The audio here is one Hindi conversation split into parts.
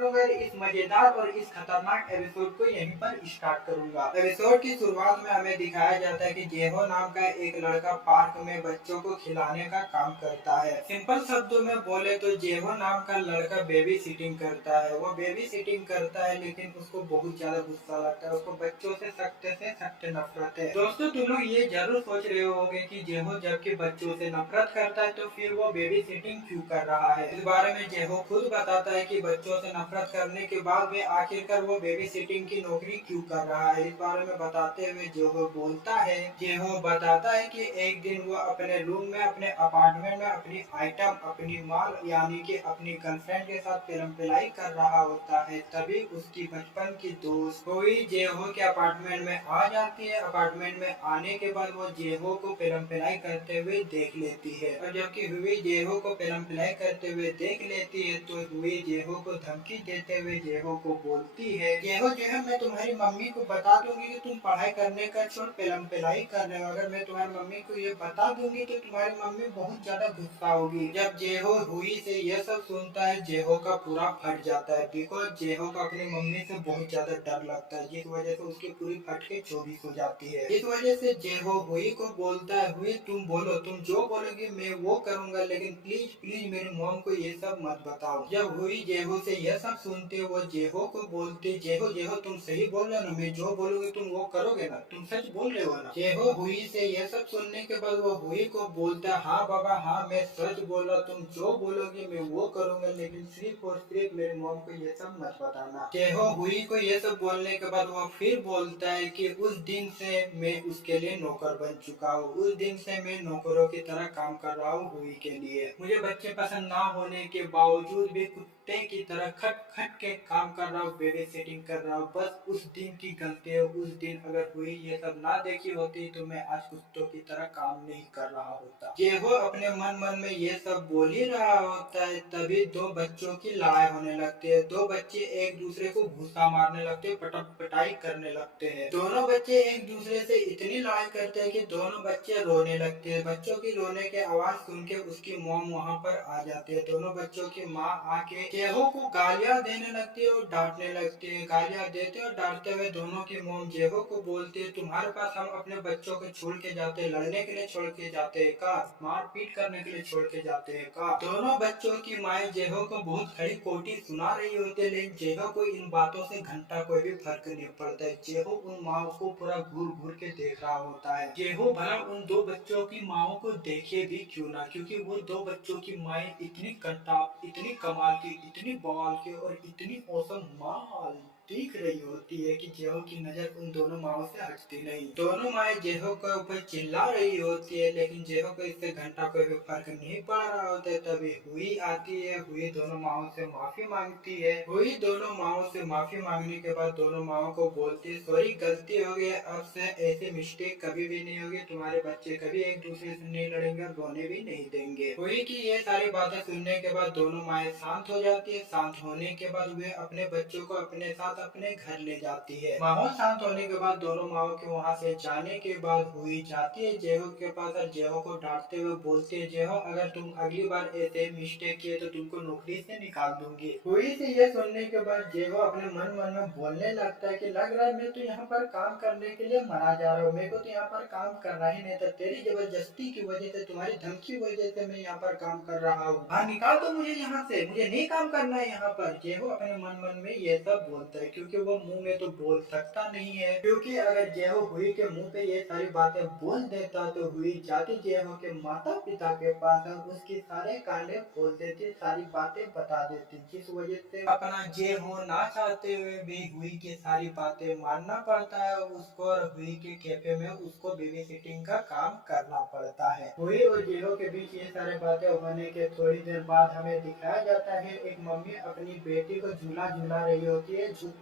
तो मैं इस मजेदार और इस खतरनाक एपिसोड को यहीं पर स्टार्ट करूंगा। एपिसोड की शुरुआत में हमें दिखाया जाता है कि जेहो नाम का एक लड़का पार्क में बच्चों को खिलाने का काम करता है। सिंपल शब्दों में बोले तो जेहो नाम का लड़का बेबी सिटिंग करता है। वो बेबी सिटिंग करता है लेकिन उसको बहुत ज्यादा गुस्सा लगता है। उसको बच्चों से सख्त नफरत है। दोस्तों तुम लोग ये जरूर सोच रहे होगे कि जेहो जबकि बच्चों से नफरत करता है तो फिर वो बेबी सिटिंग क्यों कर रहा है। इस बारे में जेहो खुद बताता है कि बच्चों से नफरत करने के बाद भी आखिरकार वो बेबी सिटिंग की नौकरी क्यों कर रहा है। इस बारे में बताते हुए जेहो बताता है कि एक दिन वो अपने रूम में अपने अपार्टमेंट में अपनी आइटम अपनी माल यानी कि अपनी गर्लफ्रेंड के साथ प्रेम पिलाई कर रहा होता है। तभी उसकी बचपन की दोस्त हुई जेहो के अपार्टमेंट में आ जाती है। अपार्टमेंट में आने के बाद वो जेहो को प्रेम पिलाई करते हुए देख लेती है और जबकि हुई जेहो को प्रेम पिलाई करते हुए देख लेती है तो हुई जेहो को धमकी देते हुए जेहो को बोलती है, जेहो जो है मैं तुम्हारी मम्मी को बता दूंगी कि तुम पढ़ाई करने का छोड़ प्रेम पिलाई कर रहे हो। अगर मैं तुम्हारी मम्मी को ये बता दूंगी तो तुम्हारी मम्मी बहुत ज्यादा गुस्सा होगी। जब जेहो हुई से ये सब सुनता है जेहो का पूरा फट जाता है बिकॉज जेहो को अपनी मम्मी से बहुत ज्यादा डर लगता है जिस वजह से उसकी पूरी फट के चौबीस हो जाती है। इस वजह से जेहो हुई को बोलता है, हुई तुम बोलो, तुम जो बोलोगी मैं वो करूंगा लेकिन प्लीज प्लीज मेरी मॉम को ये सब मत बताओ। जब हुई जेहो से यह सब सुनते वो जेहो को बोलते, जेहो जेहो तुम सही बोल रहे हो ना, मैं जो बोलूंगी तुम वो करोगे ना, तुम सच बोल रहे हो ना। जेहो हुई से यह सब सुनने के बाद वो हुई को बोलता, हाँ बाबा हाँ मैं सच बोल रहा, तुम जो बोलोगे मैं वो करूंगा लेकिन सिर्फ और सिर्फ मेरी मॉम को ये सब मत बताना। जेहो हुई को ये सब बोलने के बाद वो फिर बोलता है कि उस दिन से मैं उसके लिए नौकर बन चुका हूँ, उस दिन से मैं नौकरों की तरह काम कर रहा हूँ हुई के लिए। मुझे बच्चे पसंद ना होने के बावजूद भी कुत्ते की तरह खट खट के काम कर रहा हूँ, बेबी सिटिंग कर रहा हूँ। बस उस दिन की गलती है, उस दिन अगर हुई ये सब ना देखी होती तो मैं आज कुत्तों की तरह काम नहीं कर रहा होता। जेहो अपने मन में ये सब बोल ही रहा होता है तभी दो बच्चों की लड़ाई होने लगती है। दो बच्चे एक दूसरे को घुसा मारने लगते हैं, पटक पटाई करने लगते हैं। दोनों बच्चे एक दूसरे से इतनी लड़ाई करते हैं कि दोनों बच्चे रोने लगते हैं। बच्चों की रोने की आवाज सुन के उसकी मॉम वहाँ पर आ जाती है। दोनों बच्चों की माँ आके जेहो को गालियाँ देने लगती है और डांटने लगती है। गालियाँ देते और डांटते हुए दोनों की मॉम जेहो को बोलती है, तुम्हारे पास हम अपने बच्चों को छोड़ के जाते, लड़ने के लिए छोड़ के जाते हैं का, मार पीट करने के लिए छोड़ के जाते हैं का। दोनों बच्चों की माएँ जेहो को बहुत खड़ी कोटी सुना रही होती है लेकिन जेहो को इन बातों से घंटा कोई भी फर्क नहीं पड़ता है। जेहो उन माओ को पूरा घूर घूर के देख रहा होता है। जेहो भला उन दो बच्चों की माओ को देखे भी क्यों ना, क्योंकि वो दो बच्चों की माएँ इतनी कंटाप, इतनी कमाल की, इतनी बवाल की और इतनी औसम माल दिख रही होती है कि जेहो की नजर उन दोनों माओ से हटती नहीं। दोनों माएँ जेहो के ऊपर चिल्ला रही होती है लेकिन जेहो को इससे घंटा कोई भी फर्क नहीं पड़ रहा होता है। तभी हुई आती है, हुई दोनों माओ से माफी मांगती है। हुई दोनों माओ से माफी मांगने के बाद दोनों माओ को बोलती है, सॉरी गलती हो गई, अब से ऐसे मिस्टेक कभी भी नहीं होगी, तुम्हारे बच्चे कभी एक दूसरे से नहीं लड़ेंगे और रोने भी नहीं देंगे। हुई की ये सारी बातें सुनने के बाद दोनों माएँ शांत हो जाती है। शांत होने के बाद वे अपने बच्चों को अपने साथ अपने घर ले जाती है। माहौल शांत होने के बाद दोनों माओ के वहाँ से जाने के बाद हुई जाती है जेहो के पास और जेहो को डांटते हुए बोलती है, जेहो अगर तुम अगली बार ऐसे मिस्टेक किए तो तुमको नौकरी से निकाल दूंगी। हुई से ये सुनने के बाद जेहो अपने मन में बोलने लगता है कि लग रहा है मैं तो यहाँ पर काम करने के लिए मरा जा रहा हूँ, मेरे को तो यहाँ पर काम करना ही नहीं था, तेरी जबरदस्ती की वजह से, तुम्हारी धमकी की वजह से मैं यहाँ पर काम कर रहा हूँ, हाँ निकाल दो मुझे यहाँ से, मुझे नहीं काम करना है यहाँ पर। जेहो अपने मन में ये सब बोलता है क्योंकि वो मुंह में तो बोल सकता नहीं है, क्योंकि अगर जेहो हुई के मुंह पे ये सारी बातें बोल देता तो हुई जाती जेहो के माता पिता के पास और उसकी सारे कांडे खोल देती, सारी बातें बता देती, जिस वजह से अपना जेहो ना चाहते हुए भी हुई की सारी बातें मानना पड़ता है उसको और हुई के कैफे में उसको बेबी सिटिंग का काम करना पड़ता है। हुई और जेहो के बीच ये सारी बातें होने के थोड़ी देर बाद हमें दिखाया जाता है एक मम्मी अपनी बेटी को झूला झूला रही होती है, झुककर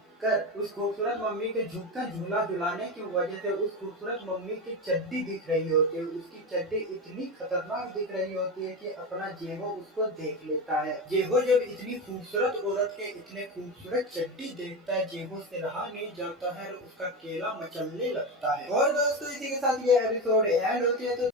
उस खूबसूरत मम्मी के झुककर झूला झुलाने की वजह से उस खूबसूरत मम्मी की चड्डी दिख रही होती है। उसकी चड्डी इतनी खतरनाक दिख रही होती है कि अपना जेहो उसको देख लेता है। जेहो जब इतनी खूबसूरत औरत के इतने खूबसूरत चड्डी देखता है जेहो से रहा नहीं जाता है और उसका केला मचलने लगता है। और दोस्तों इसी के साथ ये एपिसोड एंड होती है। तो